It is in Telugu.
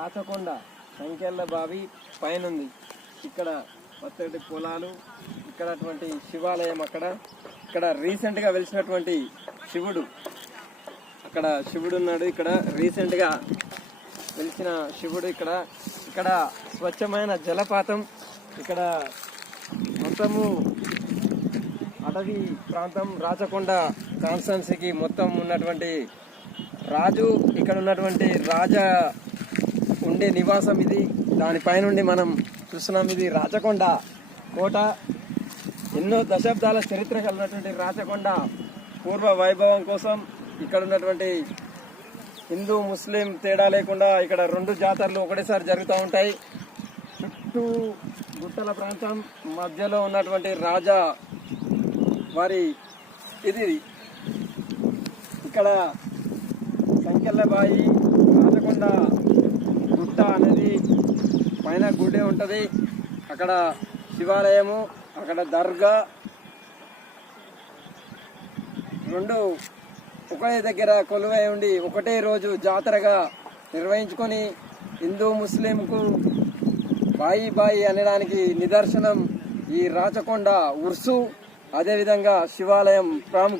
రాచకొండ సంకెళ్ళ బావి పైన ఉంది. ఇక్కడ పచ్చటి పొలాలు, ఇక్కడ అటువంటి శివాలయం, ఇక్కడ రీసెంట్ గా వెలిసినటువంటి శివుడు, అక్కడ శివుడు ఉన్నాడు. ఇక్కడ రీసెంట్ గా వెలిసిన శివుడు, ఇక్కడ స్వచ్ఛమైన జలపాతం, ఇక్కడ మొత్తము అటవీ ప్రాంతం. రాచకొండ కాన్స్టెన్సీకి మొత్తం ఉన్నటువంటి రాజు, ఇక్కడ ఉన్నటువంటి రాజా ఉండే నివాసం ఇది. దానిపైనుండి మనం చూస్తున్నాం. ఇది రాచకొండ కోట. ఎన్నో దశాబ్దాల చరిత్ర కలిగినటువంటి రాచకొండ పూర్వ వైభవం కోసం ఇక్కడ ఉన్నటువంటి హిందూ ముస్లిం తేడా లేకుండా ఇక్కడ 2 జాతరలు ఒకటేసారి జరుగుతూ ఉంటాయి. చుట్టూ గుట్టల ప్రాంతం, మధ్యలో ఉన్నటువంటి రాజా వారి ఇది. ఇక్కడ సంకెళ్ళబాయి, రాచకొండ గుట్ట అనేది పైన గుడి ఉంటుంది. అక్కడ శివాలయము, అక్కడ దర్గా, 2 ఒకే దగ్గర కొలువై ఉండి ఒకటే రోజు జాతరగా నిర్వహించుకొని హిందూ ముస్లింకు బాయి బాయి అనడానికి నిదర్శనం ఈ రాచకొండ ఉర్సు. అదేవిధంగా శివాలయం ప్రాముఖ్యత.